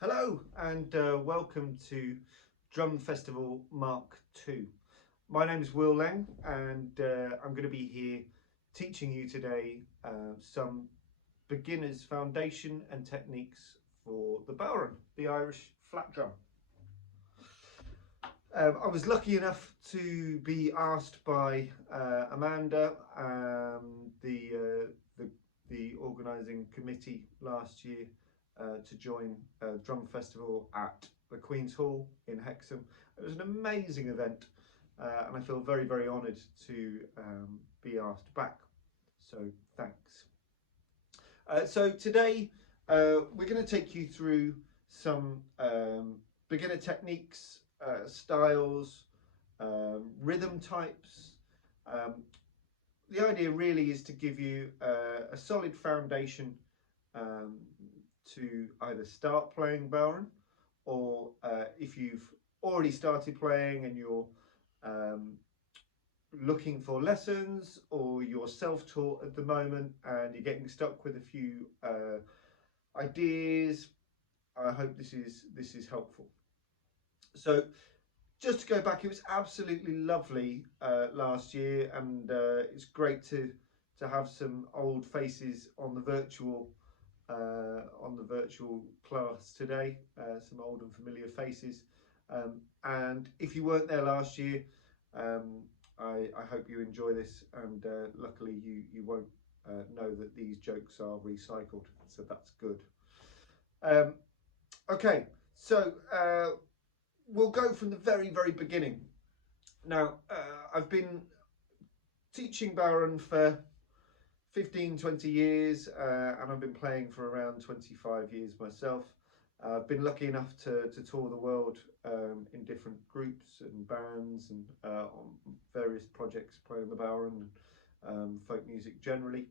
Hello and welcome to Drum Festival Mark II. My name is Will Lang and I'm going to be here teaching you today some beginners foundation and techniques for the Bodhran, the Irish flat drum. I was lucky enough to be asked by Amanda, the organising committee last year, to join a drum festival at the Queen's Hall in Hexham. It was an amazing event, and I feel very, very honoured to be asked back. So thanks. So today we're going to take you through some beginner techniques, styles, rhythm types. The idea really is to give you a solid foundation to either start playing Bodhran, or if you've already started playing and you're looking for lessons, or you're self-taught at the moment and you're getting stuck with a few ideas. I hope this is helpful. So just to go back, it was absolutely lovely last year, and it's great to have some old faces on the virtual class today, some old and familiar faces. And if you weren't there last year, I hope you enjoy this, and luckily you won't know that these jokes are recycled, so that's good. Okay, so we'll go from the very, very beginning. Now, I've been teaching Bodhran for 15-20 years, and I've been playing for around 25 years myself. I've been lucky enough to tour the world in different groups and bands, and on various projects playing the Bodhran and folk music generally.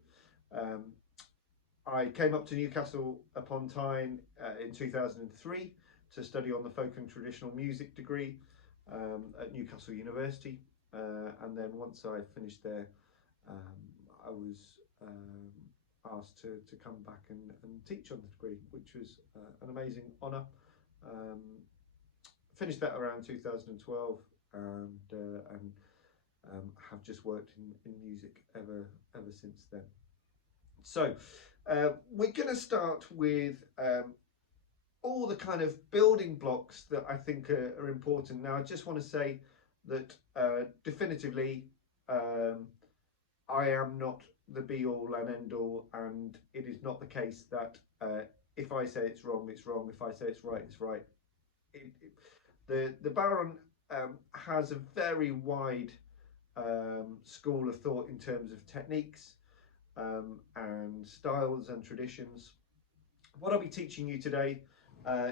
I came up to Newcastle upon Tyne in 2003 to study on the folk and traditional music degree at Newcastle University, and then once I finished there, I was asked to come back and teach on the degree, which was an amazing honour. Finished that around 2012, and have just worked in music ever since then. So we're going to start with all the kind of building blocks that I think are important. Now, I just want to say that definitively I am not the be all and end all, and it is not the case that if I say it's wrong, it's wrong. If I say it's right, it's right. The Bodhran has a very wide school of thought in terms of techniques and styles and traditions. What I'll be teaching you today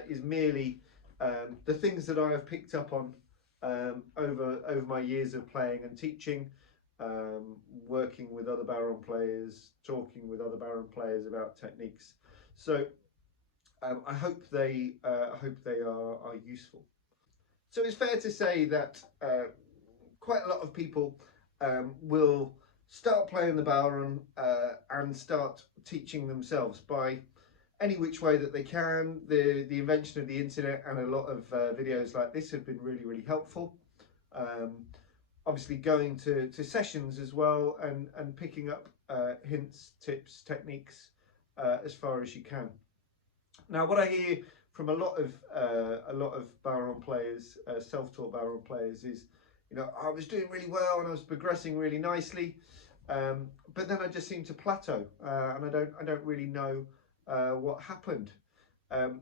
is merely the things that I have picked up on over my years of playing and teaching, working with other Bodhran players, talking with other Bodhran players about techniques. So I hope they are useful. So it's fair to say that quite a lot of people will start playing the Bodhran and start teaching themselves by any which way that they can. The invention of the internet and a lot of videos like this have been really, really helpful. Obviously going to sessions as well, and picking up hints, tips, techniques as far as you can. Now, what I hear from a lot of Bodhran players, self-taught Bodhran players, is, you know, I was doing really well and I was progressing really nicely, but then I just seemed to plateau, and I don't really know what happened. We're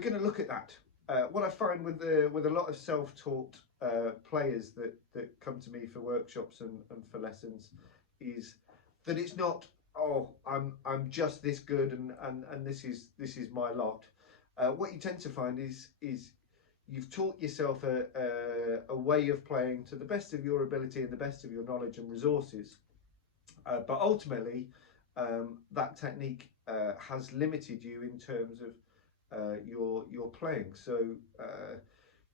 going to look at that. What I find with a lot of self-taught players that come to me for workshops and for lessons is that it's not, oh, I'm just this good and this is my lot. What you tend to find is you've taught yourself a way of playing to the best of your ability and the best of your knowledge and resources, but ultimately that technique has limited you in terms of your playing. So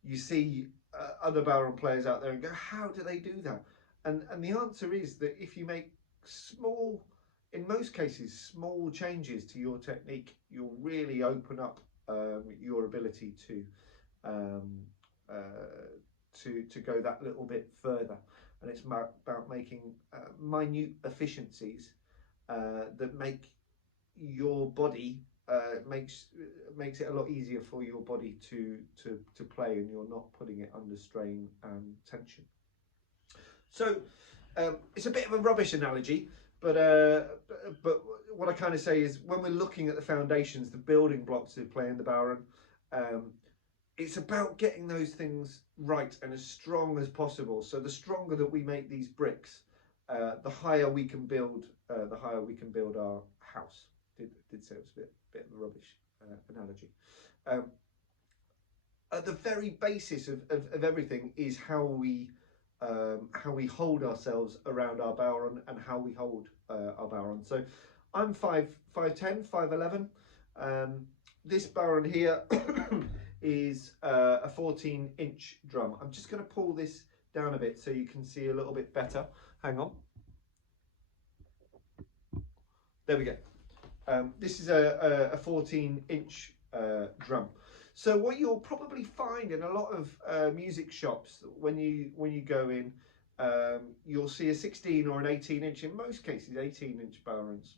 you see other Bodhran players out there and go, how do they do that? And the answer is that if you make small in most cases, small changes to your technique, you'll really open up your ability um, uh, to go that little bit further. And it's about making minute efficiencies that make your body makes it a lot easier for your body to play, and you're not putting it under strain and tension. So it's a bit of a rubbish analogy, but what I kind of say is, when we're looking at the foundations, the building blocks of playing the Bodhran, it's about getting those things right and as strong as possible. So the stronger that we make these bricks, the higher we can build. The higher we can build our house. Did say it was a bit of a rubbish analogy. At the very basis of everything is how we hold ourselves around our Bodhran, and how we hold our Bodhran. So I'm 5'10", 5'11". This Bodhran here is a 14-inch drum. I'm just going to pull this down a bit so you can see a little bit better. Hang on. There we go. This is a 14-inch drum. So what you'll probably find in a lot of music shops, when you go in, you'll see a 16 or an 18-inch, in most cases 18-inch Bodhrans.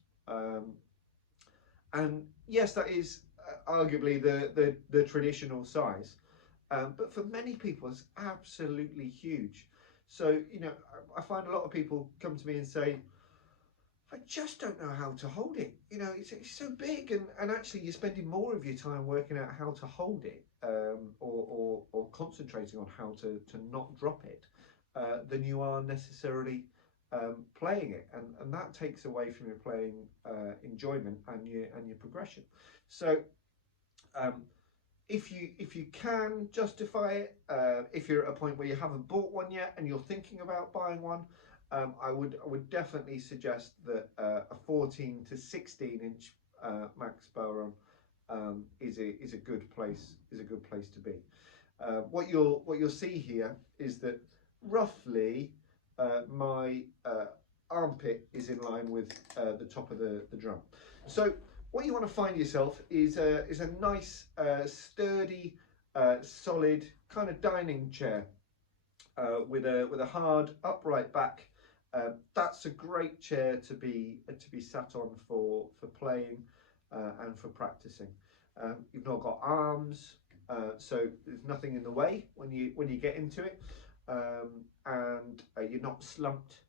And yes, that is arguably the traditional size, but for many people it's absolutely huge. So, you know, I find a lot of people come to me and say, I just don't know how to hold it. You know, it's so big, and actually you're spending more of your time working out how to hold it, or concentrating on how to not drop it, than you are necessarily playing it, and that takes away from your playing enjoyment and your progression. So if you can justify it, if you're at a point where you haven't bought one yet and you're thinking about buying one, I would definitely suggest that a 14 to 16-inch max Bodhran is a good place to be. What you'll see here is that roughly my armpit is in line with the top of the drum. So what you want to find yourself is a nice sturdy solid kind of dining chair with a hard upright back. That's a great chair to be sat on for playing and for practicing. You've not got arms, so there's nothing in the way when you get into it, and you're not slumped.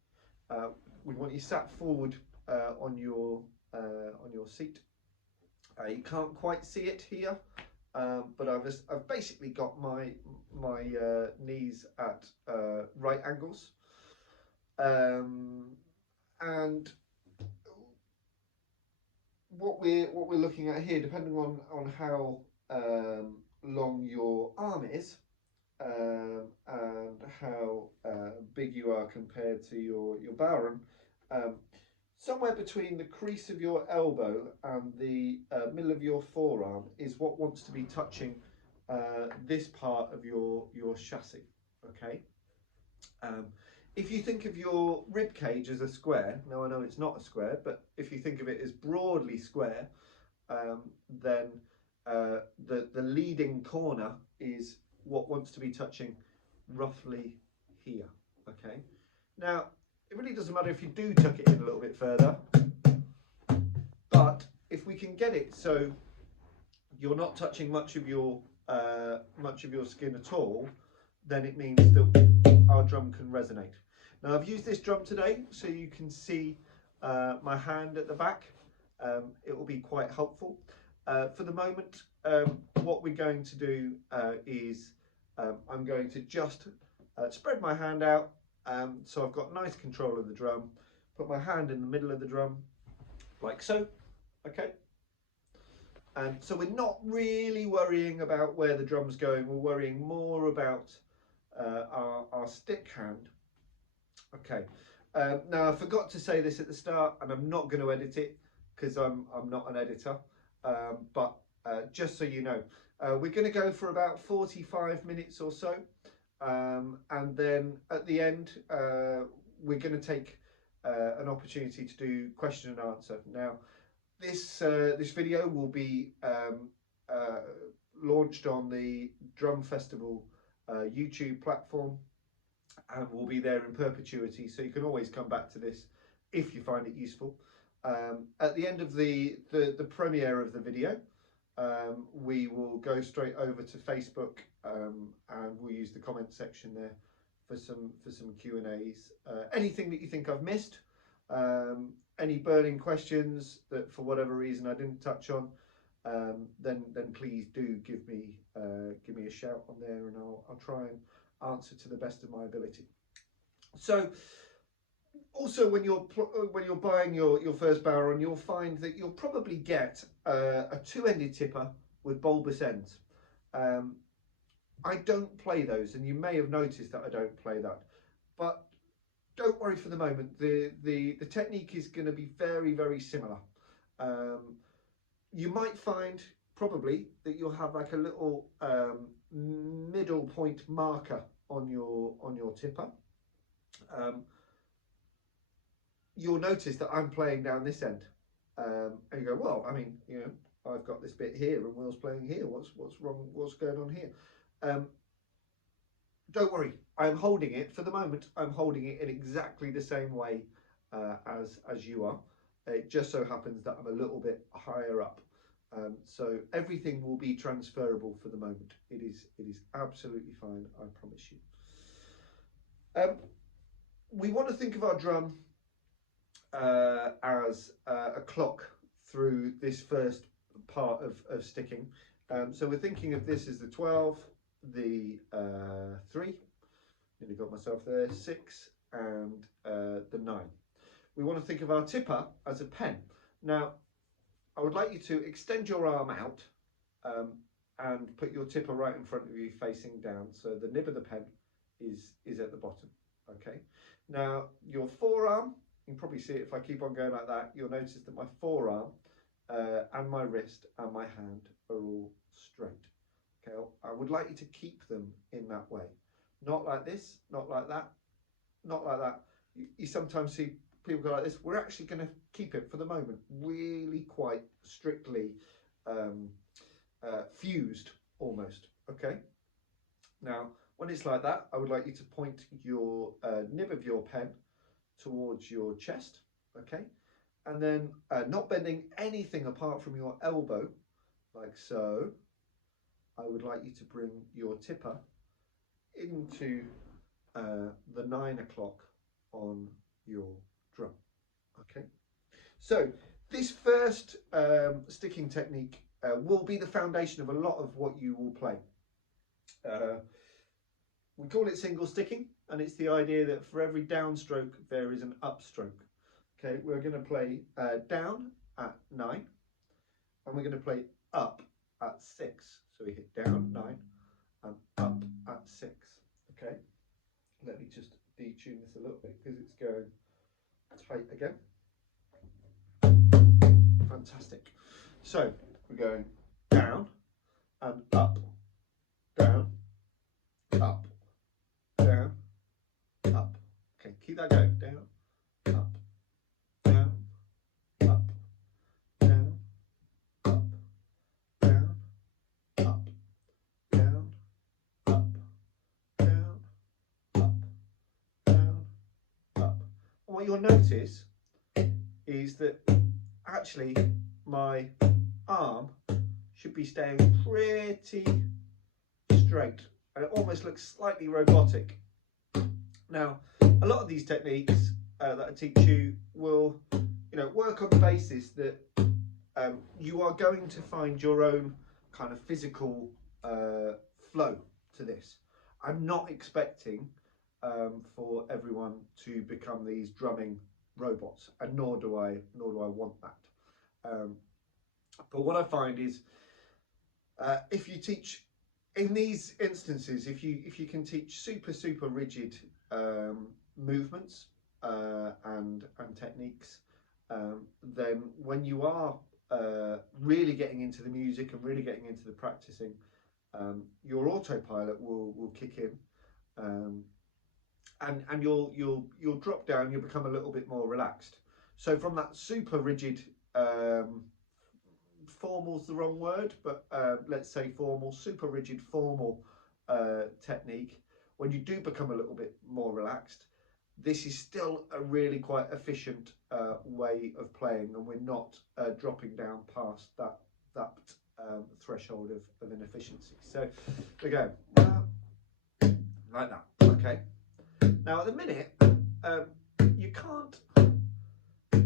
We want you sat forward on your seat. You can't quite see it here, but I've basically got my knees at right angles. And what we're looking at here, depending on how long your arm is, and how big you are compared to your Bodhran, somewhere between the crease of your elbow and the middle of your forearm is what wants to be touching this part of your chassis. Okay. If you think of your rib cage as a square, now I know it's not a square, but if you think of it as broadly square, then the leading corner is what wants to be touching roughly here. Okay. Now it really doesn't matter if you do tuck it in a little bit further, but if we can get it so you're not touching much of your skin at all, then it means that our drum can resonate. Now I've used this drum today so you can see my hand at the back. It will be quite helpful. For the moment, what we're going to do is I'm going to just spread my hand out, so I've got nice control of the drum, put my hand in the middle of the drum like so. Okay. And so we're not really worrying about where the drum's going, we're worrying more about our stick hand. Okay. Now I forgot to say this at the start, and I'm not going to edit it because I'm not an editor, but just so you know, we're going to go for about 45 minutes or so, and then at the end we're going to take an opportunity to do question and answer. Now, this video will be launched on the Drum Festival YouTube platform, and will be there in perpetuity, so you can always come back to this if you find it useful. At the end of the premiere of the video, we will go straight over to Facebook, and we'll use the comment section there for some Q&As. Anything that you think I've missed, any burning questions that for whatever reason I didn't touch on, then please do give me a shout on there, and I'll try and answer to the best of my ability. So also when you're buying your first Bodhran, you'll find that you'll probably get a two-ended tipper with bulbous ends. I don't play those, and you may have noticed that I don't play that, but don't worry for the moment. The technique is going to be very, very similar. You might find probably that you'll have like a little middle point marker on your tipper. You'll notice that I'm playing down this end, and you go, well, I mean, you know, I've got this bit here and Will's playing here. What's wrong? What's going on here? Don't worry, I'm holding it for the moment. I'm holding it in exactly the same way as you are. It just so happens that I'm a little bit higher up, so everything will be transferable for the moment. It is absolutely fine, I promise you. We want to think of our drum as a clock through this first part of sticking. So we're thinking of this as the 12, the 3, nearly got myself there, 6, and the 9. We want to think of our tipper as a pen. Now, I would like you to extend your arm out and put your tipper right in front of you facing down, so the nib of the pen is at the bottom. Okay. Now, your forearm, you can probably see it if I keep on going like that, you'll notice that my forearm and my wrist and my hand are all straight. Okay, I would like you to keep them in that way. Not like this, not like that, not like that. You sometimes see people go like this. We're actually going to keep it for the moment really quite strictly fused almost. Okay. Now, when it's like that, I would like you to point your nib of your pen towards your chest. Okay. And then not bending anything apart from your elbow, like so. I would like you to bring your tipper into the 9 o'clock on your drum. Okay, so this first sticking technique will be the foundation of a lot of what you will play. We call it single sticking, and it's the idea that for every downstroke there is an upstroke. Okay, we're going to play down at 9, and we're going to play up at 6. So we hit down 9 and up at 6. Okay, let me just detune this a little bit because it's going tight again. Fantastic. So we're going down and up, down, up, down, up. Okay, keep that going. Down, up, down, up, down, up, down, up, down, up, down, up, down, up. And what you'll notice is that actually my arm should be staying pretty straight, and it almost looks slightly robotic. Now, a lot of these techniques that I teach you will, work on the basis that you are going to find your own kind of physical flow to this. I'm not expecting for everyone to become these drumming robots, and nor do I want that. But what I find is if you teach in these instances, if you can teach super rigid movements and techniques, then when you are really getting into the music and really getting into the practicing, your autopilot will kick in, and you'll drop down, you'll become a little bit more relaxed. So from that super rigid, formal's the wrong word, but let's say formal, super rigid formal technique, when you do become a little bit more relaxed, this is still a really quite efficient way of playing, and we're not dropping down past that threshold of inefficiency. So we go like that. Okay. Now at the minute, you can't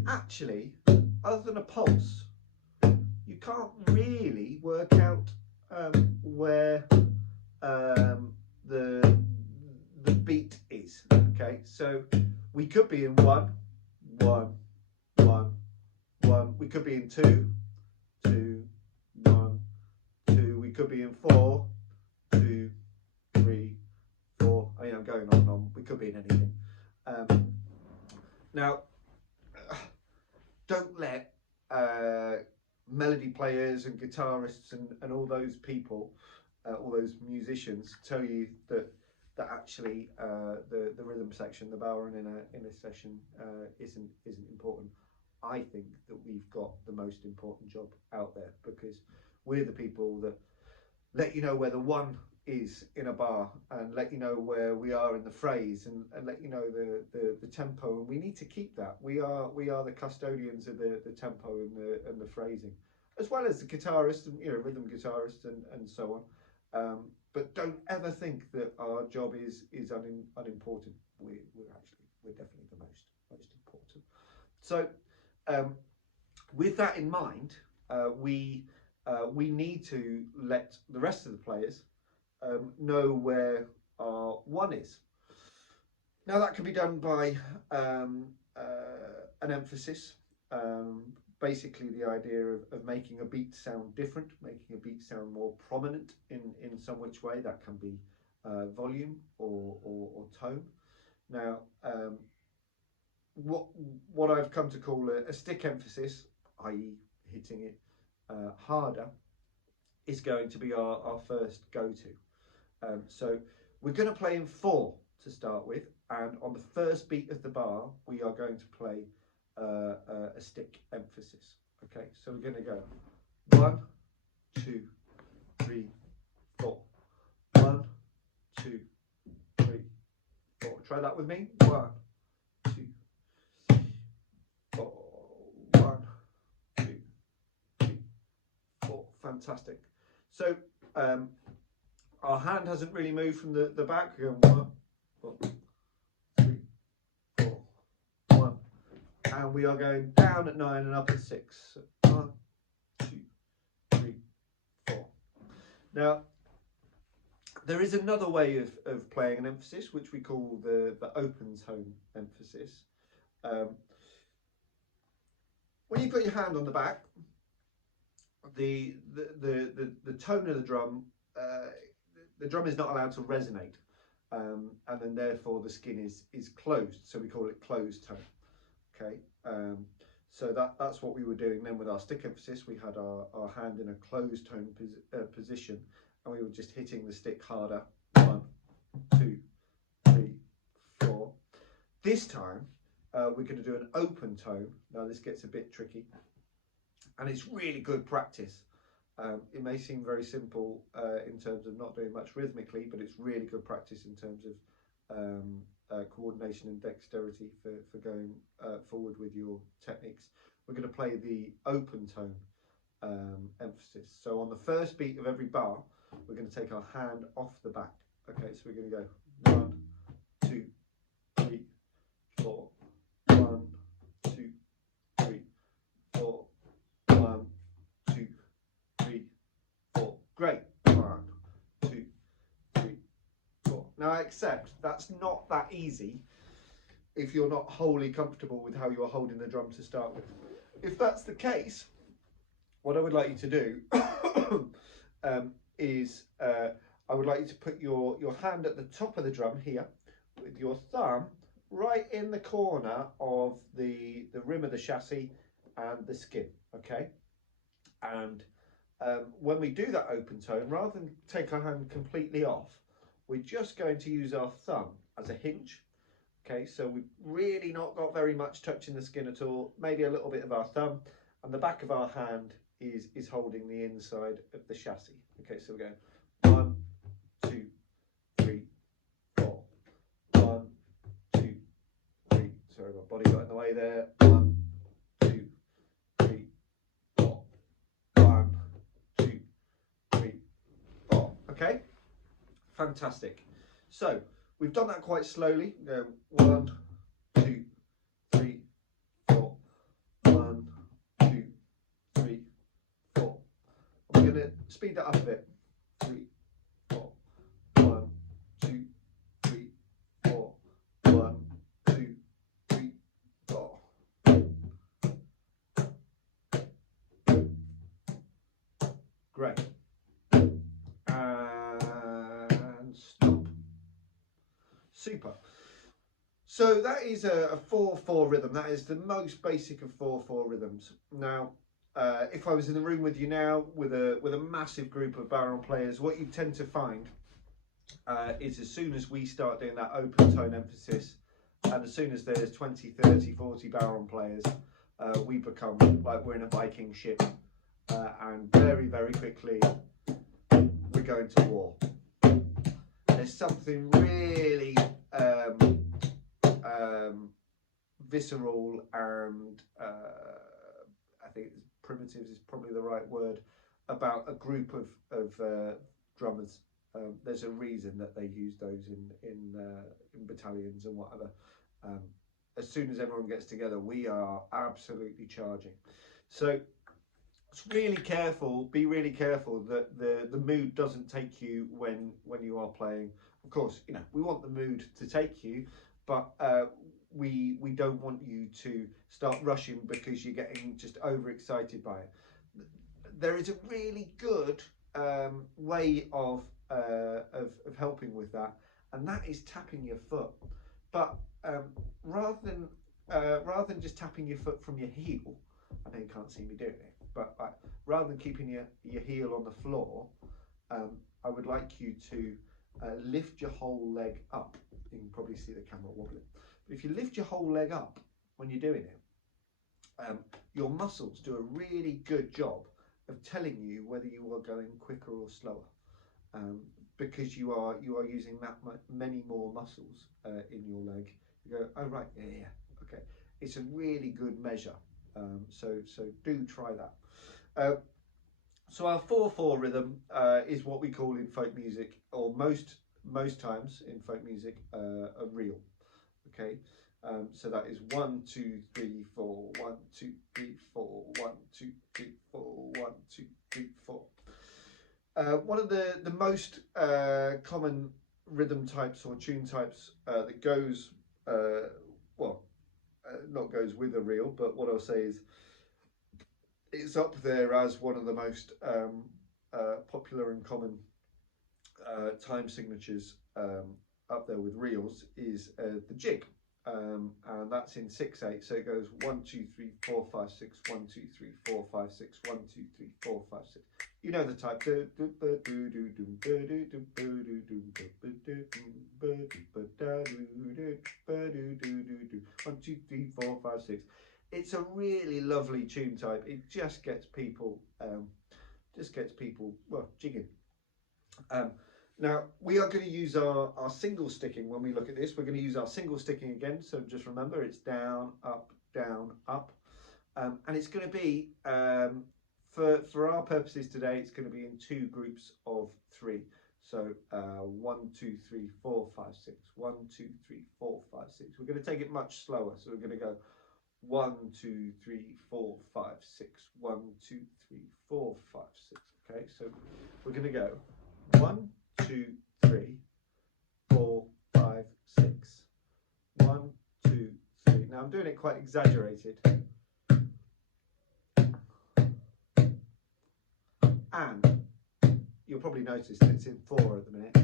actually, other than a pulse, you can't really work out where the beat is. Okay, so we could be in 1, 1, 1, 1. We could be in 2, 2, 1, 2. We could be in 4, 2, 3, 4. I mean, I'm going on and on. We could be in anything. Now, don't let melody players and guitarists and all those people, all those musicians, tell you that actually the rhythm section, the Bodhran in a session isn't important. I think that we've got the most important job out there, because we're the people that let you know where the 1 is in a bar, and let you know where we are in the phrase, and let you know the tempo, and we need to keep that. We are the custodians of the tempo and the phrasing, as well as the guitarist and rhythm guitarist and so on. But don't ever think that our job is unimportant. We're definitely the most important. So with that in mind, we need to let the rest of the players know where our 1 is. Now that can be done by an emphasis. Basically the idea of making a beat sound different, making a beat sound more prominent in some which way. That can be volume or tone. Now what I've come to call a stick emphasis, i.e. hitting it harder, is going to be our first go-to. So we're going to play in 4 to start with, and on the first beat of the bar we are going to play a stick emphasis. Okay, so we're going to go 1, 2, 3, 4. 1, 2, 3, 4. Try that with me. 1, 2, 4. 1, 2, 3, 4. Fantastic. So our hand hasn't really moved from the back. We're going 1, 2, 3, 4, 1. And we are going down at 9 and up at 6. 1, 2, 3, 4. Now, there is another way of playing an emphasis, which we call the open tone emphasis. When you put your hand on the back, the tone of the drum is not allowed to resonate, and then therefore the skin is closed, so we call it closed tone. Okay, so that's what we were doing then with our stick emphasis. We had our hand in a closed tone position, and we were just hitting the stick harder. 1, 2, 3, 4. This time we're going to do an open tone. Now this gets a bit tricky, and it's really good practice. It may seem very simple in terms of not doing much rhythmically, but it's really good practice in terms of coordination and dexterity for going forward with your techniques. We're going to play the open tone emphasis. So on the first beat of every bar, we're going to take our hand off the back. Okay, so we're going to go 1, 2, 3, 4. 1, 2, 3, 4. 1, 2, 3, 4. Great. 1, 2, 3, 4. Now I accept that's not that easy if you're not wholly comfortable with how you're holding the drum to start with. If that's the case, what I would like you to do is I would like you to put your hand at the top of the drum here, with your thumb right in the corner of the rim of the chassis and the skin. Okay, and when we do that open tone, rather than take our hand completely off, we're just going to use our thumb as a hinge, Okay, so we've really not got very much touching the skin at all, maybe a little bit of our thumb, and the back of our hand is holding the inside of the chassis. Okay, so we're going 1, 2, 3, 4. 1, 2, 3. Sorry, my body got in the way there. 1, 2, 3, 4. 1, 2, 3, 4. Okay, fantastic. So we've done that quite slowly. Go 1, 2, 3, 4. 1, 2, 3, 4. We're going to speed that up a bit. 3, 4. 1, 2, 3, 4. 1, 2, 3, 4. Great. And stop. Super. So that is a 4/4 rhythm. That is the most basic of 4/4 rhythms. Now, if I was in the room with you now with a massive group of barrel players, what you tend to find is as soon as we start doing that open tone emphasis, and as soon as there's 20, 30, 40 barrel players, we become like we're in a Viking ship, and very, very quickly we're going to war. There's something really visceral and I think primitives is probably the right word about a group of drummers. There's a reason that they use those in battalions and whatever. As soon as everyone gets together, we are absolutely charging. So be really careful that the mood doesn't take you when you are playing. Of course, you know, we want the mood to take you, but we don't want you to start rushing because you're getting just overexcited by it. There is a really good way of helping with that, and that is tapping your foot. But rather than just tapping your foot from your heel, I know you can't see me doing it, but rather than keeping your heel on the floor, I would like you to lift your whole leg up. You can probably see the camera wobbling. But if you lift your whole leg up when you're doing it, your muscles do a really good job of telling you whether you are going quicker or slower, because you are using that many more muscles in your leg. You go, oh right, yeah, okay. It's a really good measure. So do try that. So our 4/4 rhythm is what we call in folk music, or most times in folk music, a reel. Okay, so that is 1, 2, 3, 4, 1, 2, 3, 4, 1, 2, 3, 4, 1, 2, 3, 4. One of the most common rhythm types or tune types that goes not goes with a reel, but what I'll say is it's up there as one of the most popular and common time signatures up there with reels is the jig, and that's in 6/8. So it goes 1, 2, 3, 4, 5, 6, 1, 2, 3, 4, 5, 6, 1, 2, 3, 4, 5, 6. You know the type. 1, 2, 3, 4, 5, 6. It's a really lovely tune type. It just gets people well jigging. Now we are going to use our single sticking when we look at this. We're going to use our single sticking again. So just remember, it's down, up, and it's going to be for our purposes today. It's going to be in 2 groups of 3. So 1, 2, 3, 4, 5, 6. 1, 2, 3, 4, 5, 6. We're going to take it much slower. So we're going to go 1, 2, 3, 4, 5, 6. 1, 2, 3, 4, 5, 6. Okay, so we're going to go 1, 2, 3, 4, 5, 6. 1, 2, 3. Now I'm doing it quite exaggerated. And you'll probably notice that it's in 4 at the minute,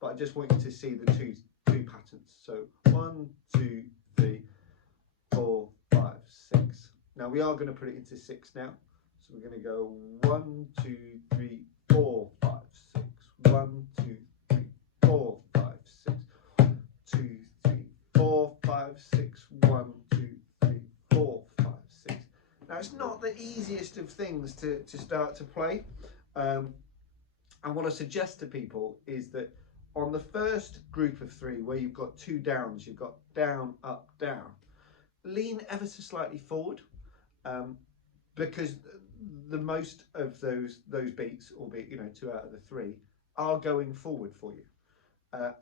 but I just want you to see the two patterns. So 1, 2, 3, 4, 5, 6. Now we are going to put it into 6 now. So we're going to go 1, 2, 3, 4, 5, 6. 1, 2, 3, 4, 5, 6. 1, 2, 3, 4, 5, 6, 1, 2, 3, 4, 5, 6. Now it's not the easiest of things to start to play. And what I suggest to people is that on the first group of 3, where you've got 2 downs, you've got down, up, down, lean ever so slightly forward, because the most of those beats, albeit 2 out of the 3, are going forward for you.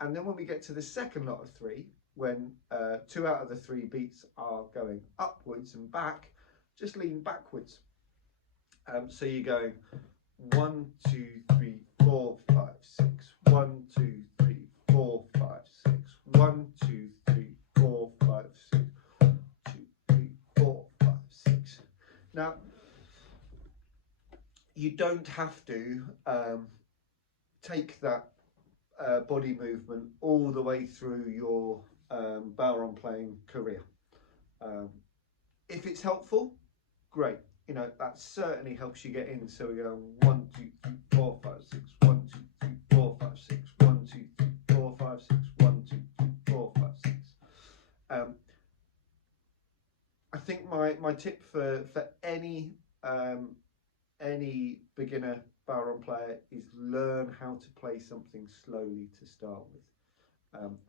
And then when we get to the second lot of 3, when 2 out of the 3 beats are going upwards and back, just lean backwards. So you're going 1, 2, 3, 4, 5, 6. 1, 2, 3, 4, 5, 6. 1, 2, 3, 4, 5, 6. 1, 2, 3, 4, 5, 6. Now, you don't have to take that body movement all the way through your bodhran playing career. If it's helpful, great. That certainly helps you get in. So we go 1, 2, 3, 4, 5, 6. 1, 2, 3, 4, 5, 6. 1, 2, 3, 4, 5, 6. 1, 2, 3, 4, 5, 6. I think my tip for any beginner bodhran player is learn how to play something slowly to start with.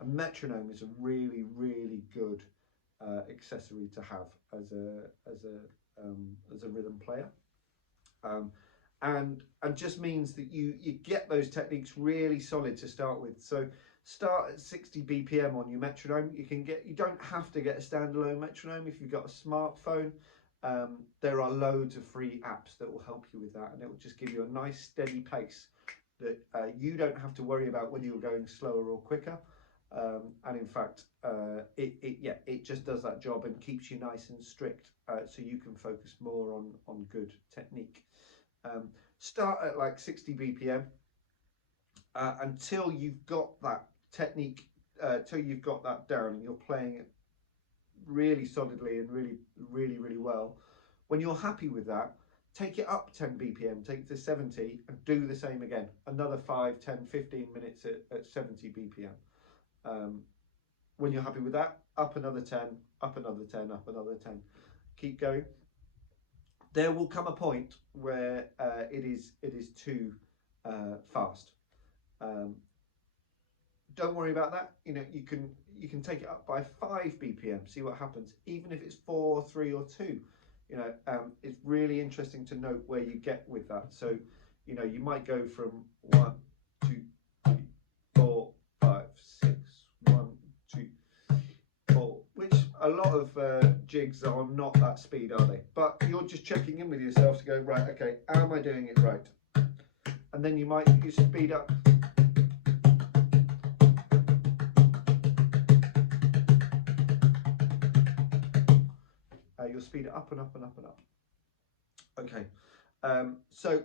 A metronome is a really, really good accessory to have as a rhythm player, and just means that you get those techniques really solid to start with. So start at 60 BPM on your metronome. You don't have to get a standalone metronome if you've got a smartphone. There are loads of free apps that will help you with that, and it will just give you a nice steady pace that you don't have to worry about when you're going slower or quicker. And in fact, it just does that job and keeps you nice and strict, so you can focus more on good technique. Start at like 60 BPM until you've got that technique, till you've got that down and you're playing it really solidly and really well. When you're happy with that, take it up 10 BPM, take it to 70 and do the same again. Another 5, 10, 15 minutes at 70 BPM. When you're happy with that, up another 10, up another 10, up another 10. Keep going. There will come a point where it is too fast. Don't worry about that. You can take it up by 5 BPM, see what happens, even if it's 4, 3 or 2. It's really interesting to note where you get with that. So you might go from 1, 2, 3, 4, 5, 6, 1, 2, 4, which a lot of jigs are not that speed, are they? But you're just checking in with yourself to go, right, okay, am I doing it right? And then you speed up. You'll speed it up and up and up and up. Okay, so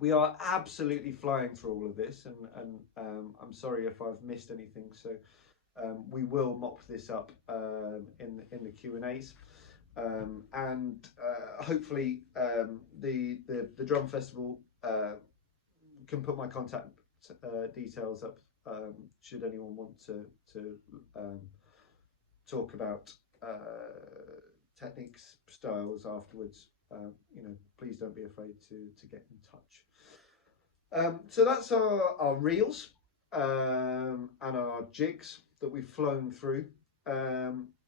we are absolutely flying through all of this, and I'm sorry if I've missed anything. So we will mop this up in the Q&As, and hopefully the drum festival can put my contact details up should anyone want to talk about techniques, styles afterwards. Please don't be afraid to get in touch. So that's our reels and our jigs that we've flown through.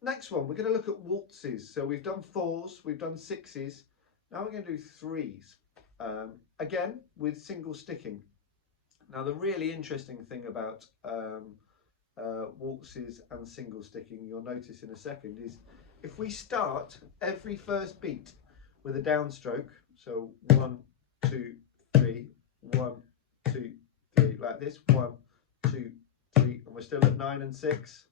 Next one, we're going to look at waltzes. So we've done 4s, we've done 6s. Now we're going to do 3s. Again, with single sticking. Now the really interesting thing about waltzes and single sticking, you'll notice in a second, is if we start every first beat with a downstroke, so 1, 2, 3, 1, 2, 3, like this, 1, 2, 3, and we're still at 9 and 6,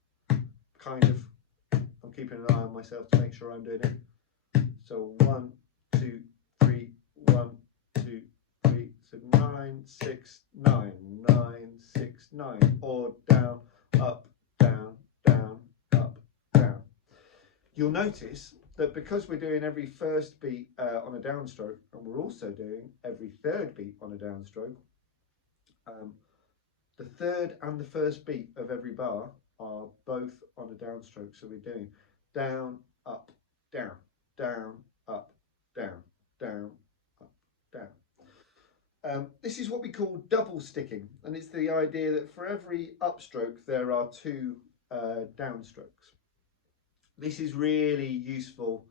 kind of, I'm keeping an eye on myself to make sure I'm doing it. So 1, 2, 3, 1, 2, 3, so 9, 6, 9, 9, 6, 9, or down, up, down, down, up, down. You'll notice that because we're doing every first beat on a downstroke, and we're also doing every third beat on a downstroke, the third and the first beat of every bar are both on a downstroke. So we're doing down, up, down, down, up, down, down, up, down. This is what we call double sticking, and it's the idea that for every upstroke there are two downstrokes. This is really useful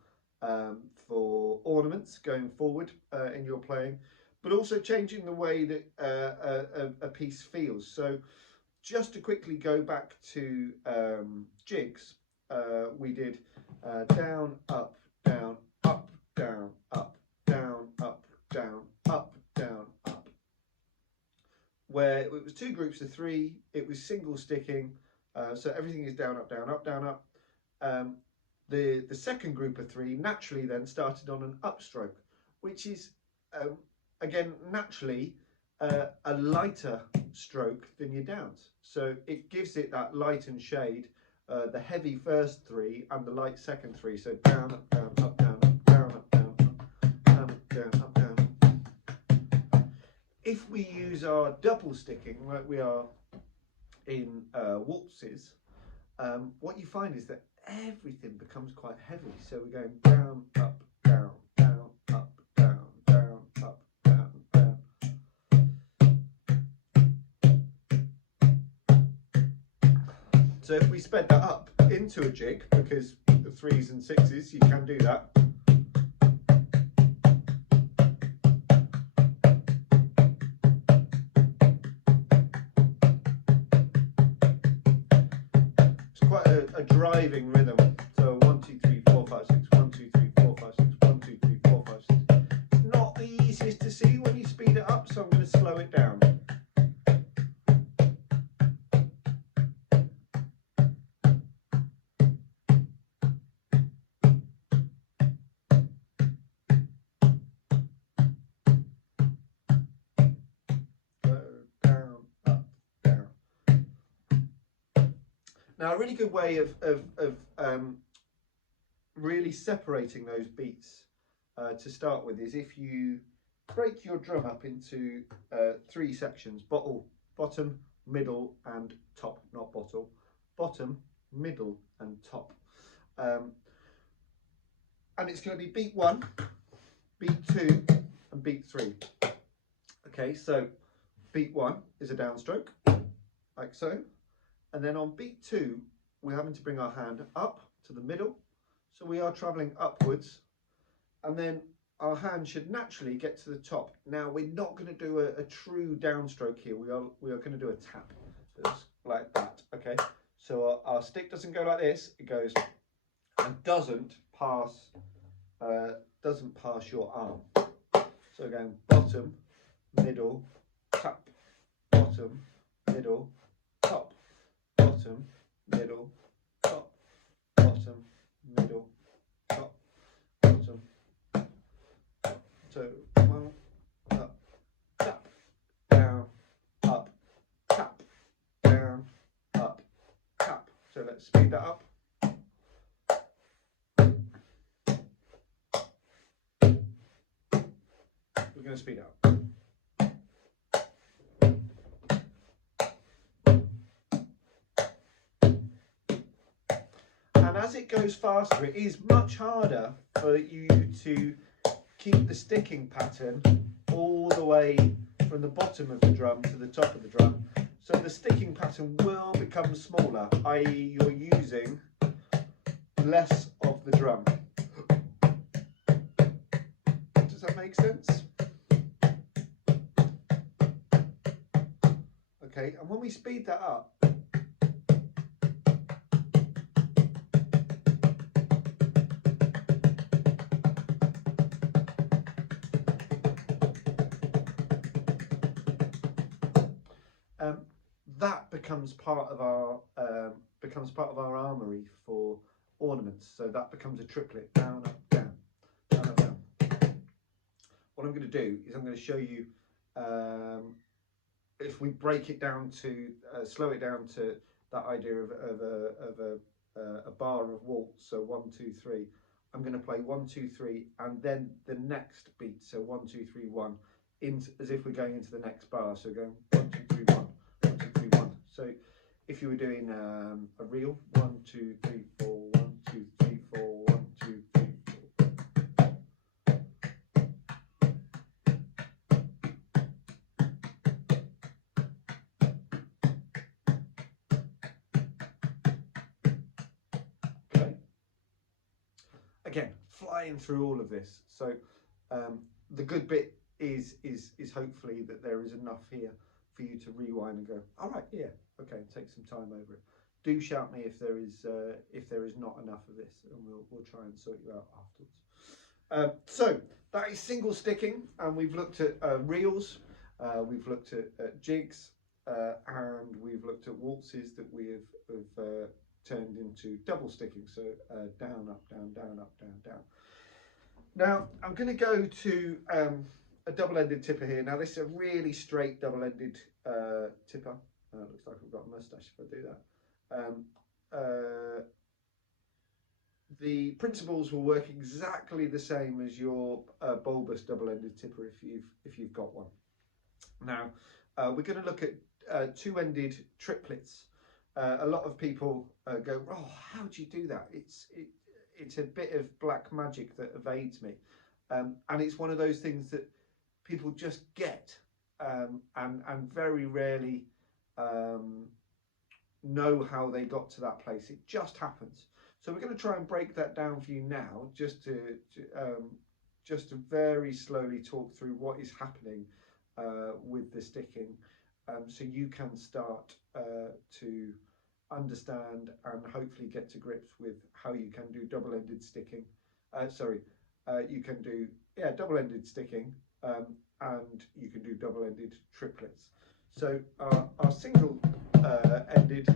for ornaments going forward in your playing, but also changing the way that a piece feels. So just to quickly go back to jigs, we did down, up, down, up, down, up, down, up, down, up, down, up. Where it was two groups of three, it was single sticking, so everything is down, up, down, up, down, up. The second group of three naturally then started on an upstroke, which is again naturally a lighter stroke than your downs. So it gives it that light and shade, the heavy first three and the light second three. So down, up, down, up, down, up, down, up, down, up, down, down, up, down. If we use our double sticking like we are in waltzes, what you find is that everything becomes quite heavy. So we're going down, up, down, down, up, down, down, up, down, down. So if we sped that up into a jig, because the threes and sixes, you can do that. A driving rhythm. So 1, 2, 3, 4, 5, 6, 1, 2, 3, 4, 5, 6, 1, 2, 3, 4, 5, 6. It's not the easiest to see when you speed it up, so I'm going to slow it down. Now, a really good way of really separating those beats to start with is if you break your drum up into three sections: bottom, middle, and top. Not bottle. Bottom, middle, and top. And it's going to be beat 1, beat 2, and beat 3. Okay, so beat 1 is a downstroke, like so. And then on beat 2, we're having to bring our hand up to the middle. So we are travelling upwards. And then our hand should naturally get to the top. Now, we're not going to do a true downstroke here. We are going to do a tap. Just like that. Okay. So our stick doesn't go like this. It goes and doesn't pass your arm. So going bottom, middle, tap, bottom, middle, top. Bottom, middle, top, bottom, middle, top, bottom. So 1, up, tap, down, up, tap, down, up, tap. So let's speed that up. We're going to speed it up. And as it goes faster, it is much harder for you to keep the sticking pattern all the way from the bottom of the drum to the top of the drum. So the sticking pattern will become smaller, i.e. you're using less of the drum. Does that make sense? Okay, and when we speed that up, that becomes part of our armory for ornaments. So that becomes a triplet: down, up, down, down, up, down. What I'm going to do is I'm going to show you if we break it down to slow it down to that idea of a bar of waltz. So 1, 2, 3. I'm going to play 1, 2, 3, and then the next beat. So 1, 2, 3, 1, as if we're going into the next bar. So going 1, 2, 3, 1. 1, 2, 3, 1. So if you were doing a reel, 1, 2, 3, 4, 1, 2, 3, 4, 1, 2, 3, 4. Okay. Again, flying through all of this. So the good bit is hopefully that there is enough here for you to rewind and go, all right, yeah, okay, take some time over it. Do shout me if there is not enough of this, and we'll try and sort you out afterwards. So that is single sticking, and we've looked at reels, we've looked at jigs, and we've looked at waltzes that we have turned into double sticking. So down, up, down, down, up, down, down. Now I'm going to go to a double-ended tipper here. Now this is a really straight double-ended tipper. Looks like I've got a moustache if I do that. The principles will work exactly the same as your bulbous double-ended tipper if you've got one. Now we're going to look at two-ended triplets. A lot of people go, oh, how do you do that? It's a bit of black magic that evades me, and it's one of those things that people just get and very rarely know how they got to that place. It just happens. So we're going to try and break that down for you now, just to very slowly talk through what is happening with the sticking, so you can start to understand and hopefully get to grips with how you can do double-ended sticking. You can do double-ended sticking, and you can do double-ended triplets. So our single-ended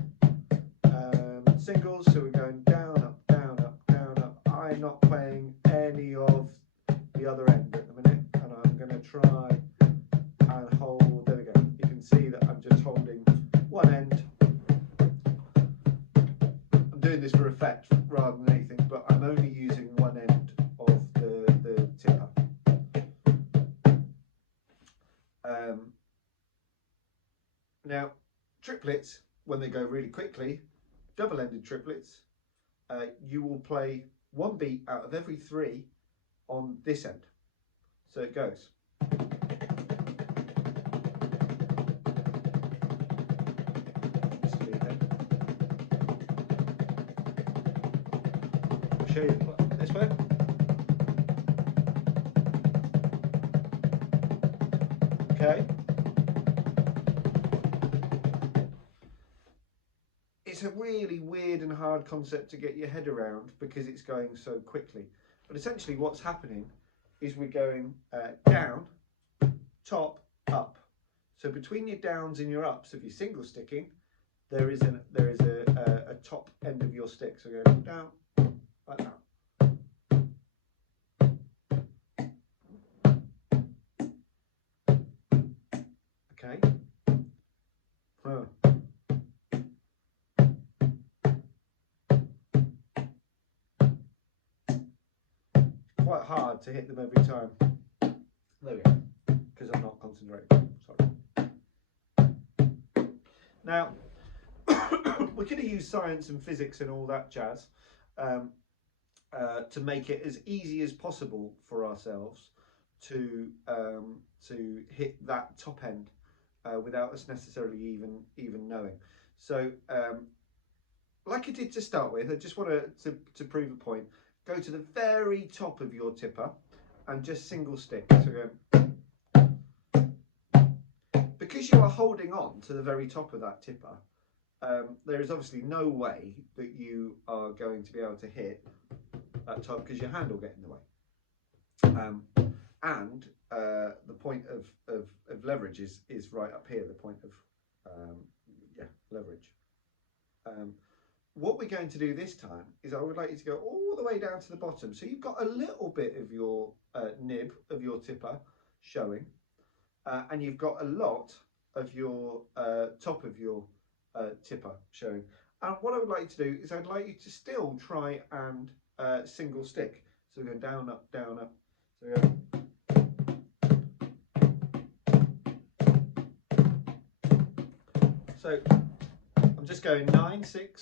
singles, so we're going down, up, down, up, down, up. I'm not playing any of the other end at the minute, and I'm going to try and hold. There we go. You can see that I'm just holding one end. I'm doing this for effect rather than anything, but I'm only using one end of the tipper. Now, triplets, when they go really quickly, double-ended triplets, you will play one beat out of every 3 on this end. So it goes. I'll show you this way. Okay. It's a really weird and hard concept to get your head around because it's going so quickly. But essentially what's happening is we're going down, top, up. So between your downs and your ups, if you're single sticking, there is a top end of your stick. So go down, like that. Okay. Quite hard to hit them every time. There we go, because I'm not concentrating. Sorry. Now, we're going to use science and physics and all that jazz to make it as easy as possible for ourselves to hit that top end without us necessarily even knowing. So, like I did to start with, I just want to prove a point. Go to the very top of your tipper and just single stick. So go, because you are holding on to the very top of that tipper, there is obviously no way that you are going to be able to hit that top because your hand will get in the way. And the point of leverage is right up here, the point of leverage. What we're going to do this time is I would like you to go all the way down to the bottom. So you've got a little bit of your nib of your tipper showing, and you've got a lot of your top of your tipper showing. And what I would like to do is I'd like you to still try and single stick. So we go down, up, down, up. So we go. So I'm just going 9, 6,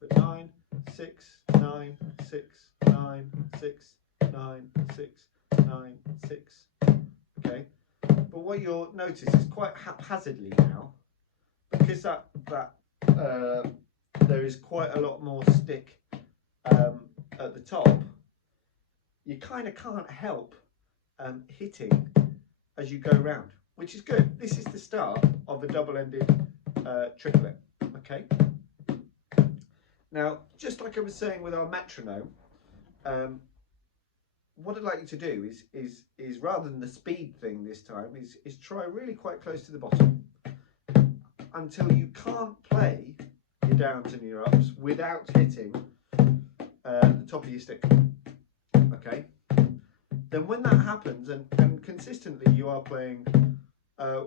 but 9, 6, 9, 6, 9, 6, 9, 6, 9, 6. Okay, but what you'll notice is quite haphazardly now, because there is quite a lot more stick at the top. You kind of can't help hitting as you go round, which is good. This is the start of a double-ended triplet. Okay. Now, just like I was saying with our metronome, what I'd like you to do is rather than the speed thing this time, is try really quite close to the bottom until you can't play your downs and your ups without hitting the top of your stick. Okay. Then when that happens, and consistently you are playing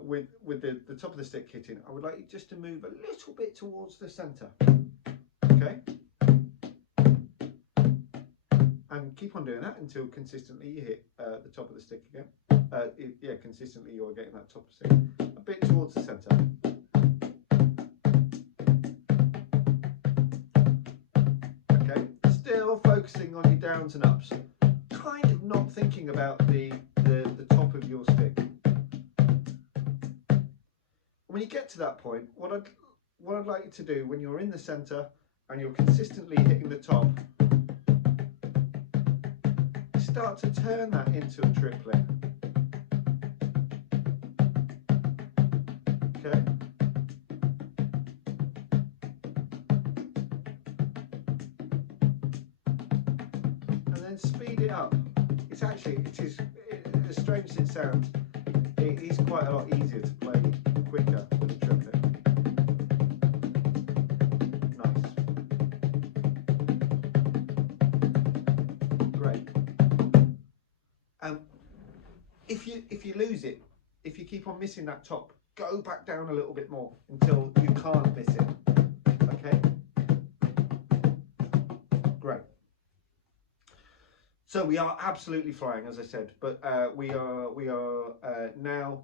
with the top of the stick hitting, I would like you just to move a little bit towards the centre. Okay. And keep on doing that until consistently you hit the top of the stick again. Yeah, consistently you're getting that top of the stick. A bit towards the centre. Okay. Still focusing on your downs and ups. Kind of not thinking about the top of your stick. When you get to that point, what I'd like you to do when you're in the centre and you're consistently hitting the top, start to turn that into a triplet. Okay. And then speed it up. It is as strange as it sounds, it is quite a lot easier to play quicker with a triplet. Nice. Great. If you lose it, if you keep on missing that top, go back down a little bit more until you can't miss it. Okay? Great. So we are absolutely flying, as I said, but we are now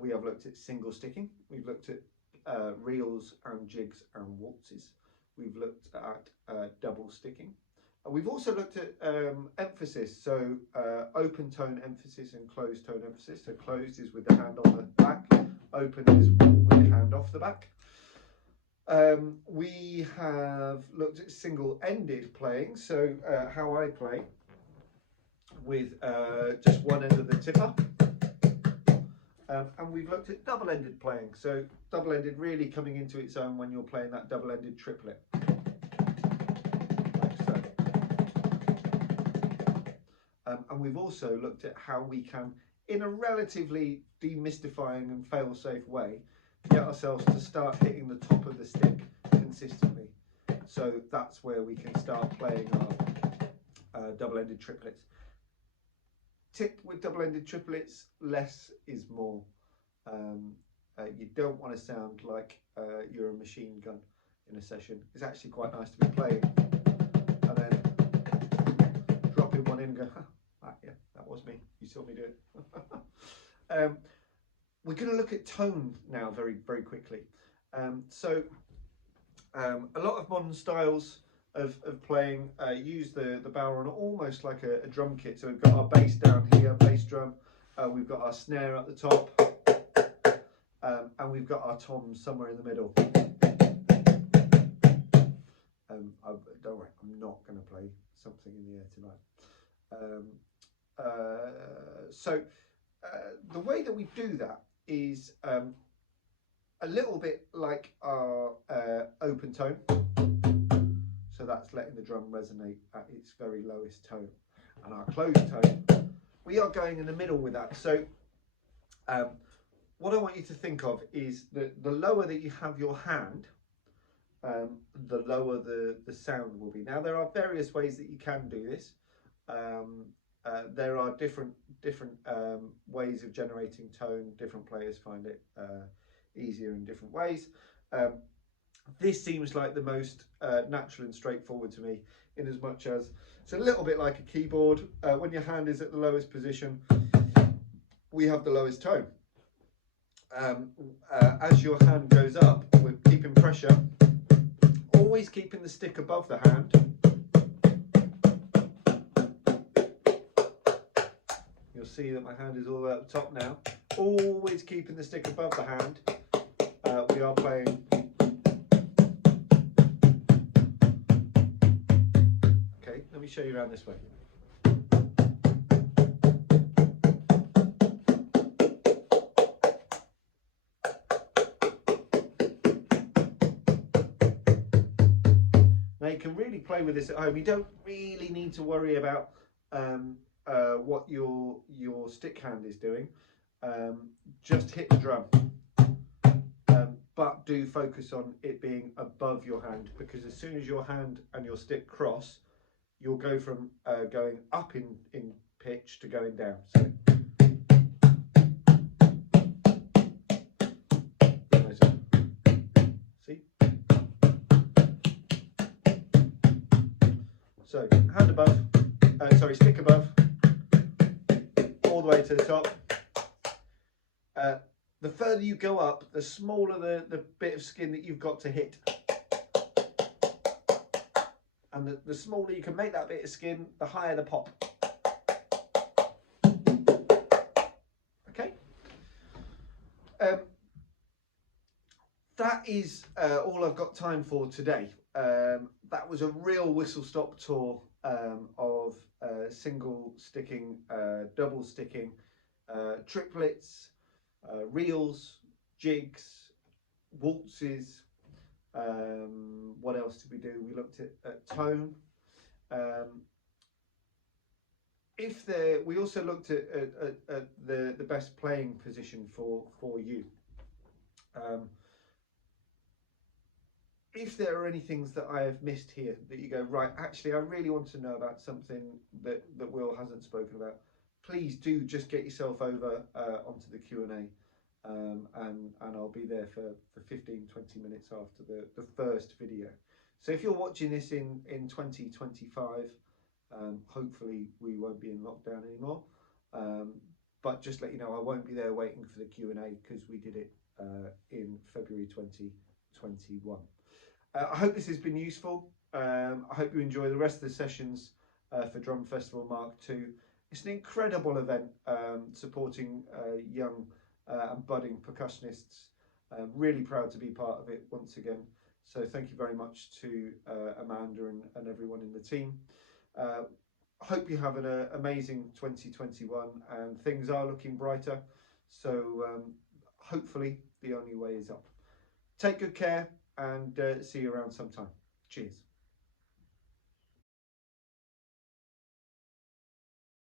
we have looked at single sticking. We've looked at reels and jigs and waltzes. We've looked at double sticking. We've also looked at emphasis, so open tone emphasis and closed tone emphasis. So closed is with the hand on the back, open is with the hand off the back. We have looked at single-ended playing, so how I play with just one end of the tipper. And we've looked at double-ended playing, so double-ended really coming into its own when you're playing that double-ended triplet. And we've also looked at how we can, in a relatively demystifying and fail-safe way, get ourselves to start hitting the top of the stick consistently. So that's where we can start playing our double-ended triplets. Tip with double-ended triplets, less is more. You don't want to sound like you're a machine gun in a session. It's actually quite nice to be playing and then dropping one in and go, yeah, that was me, you saw me do it. We're going to look at tone now very, very quickly. So a lot of modern styles of playing use the Bodhran almost like a drum kit. So we've got our bass down here, bass drum, we've got our snare at the top, and we've got our toms somewhere in the middle. Don't worry, I'm not going to play something in the air tonight. So the way that we do that is a little bit like our open tone. So that's letting the drum resonate at its very lowest tone. And our closed tone, we are going in the middle with that. So what I want you to think of is that the lower that you have your hand, the lower the sound will be. Now there are various ways that you can do this. There are different ways of generating tone. Different players find it easier in different ways. This seems like the most natural and straightforward to me, in as much as it's a little bit like a keyboard. When your hand is at the lowest position, we have the lowest tone. As your hand goes up, we're keeping pressure, always keeping the stick above the hand. You'll see that my hand is all the way up top now. Always keeping the stick above the hand. We are playing. Okay, let me show you around this way. Now you can really play with this at home. You don't really need to worry about what your stick hand is doing. Just hit the drum, but do focus on it being above your hand, because as soon as your hand and your stick cross, you'll go from going up in pitch to going down. So see? So hand above, stick above, all the way to the top. The further you go up, the smaller the bit of skin that you've got to hit. And the smaller you can make that bit of skin, the higher the pop. Okay. That is all I've got time for today. That was a real whistle-stop tour of single sticking, double sticking, triplets, reels, jigs, waltzes. What else did we do? We looked at tone. We also looked at the best playing position for you. If there are any things that I have missed here that you go, right, actually I really want to know about something that Will hasn't spoken about, please do just get yourself over onto the Q&A, and I'll be there for 15-20 minutes after the first video. So if you're watching this in 2025, hopefully we won't be in lockdown anymore, but just let you know, I won't be there waiting for the Q&A because we did it in February 2021. I hope this has been useful. I hope you enjoy the rest of the sessions for Drum Festival Mark II. It's an incredible event supporting young and budding percussionists. Really proud to be part of it once again. So thank you very much to Amanda and everyone in the team. I hope you have an amazing 2021 and things are looking brighter. So hopefully the only way is up. Take good care and see you around sometime. Cheers.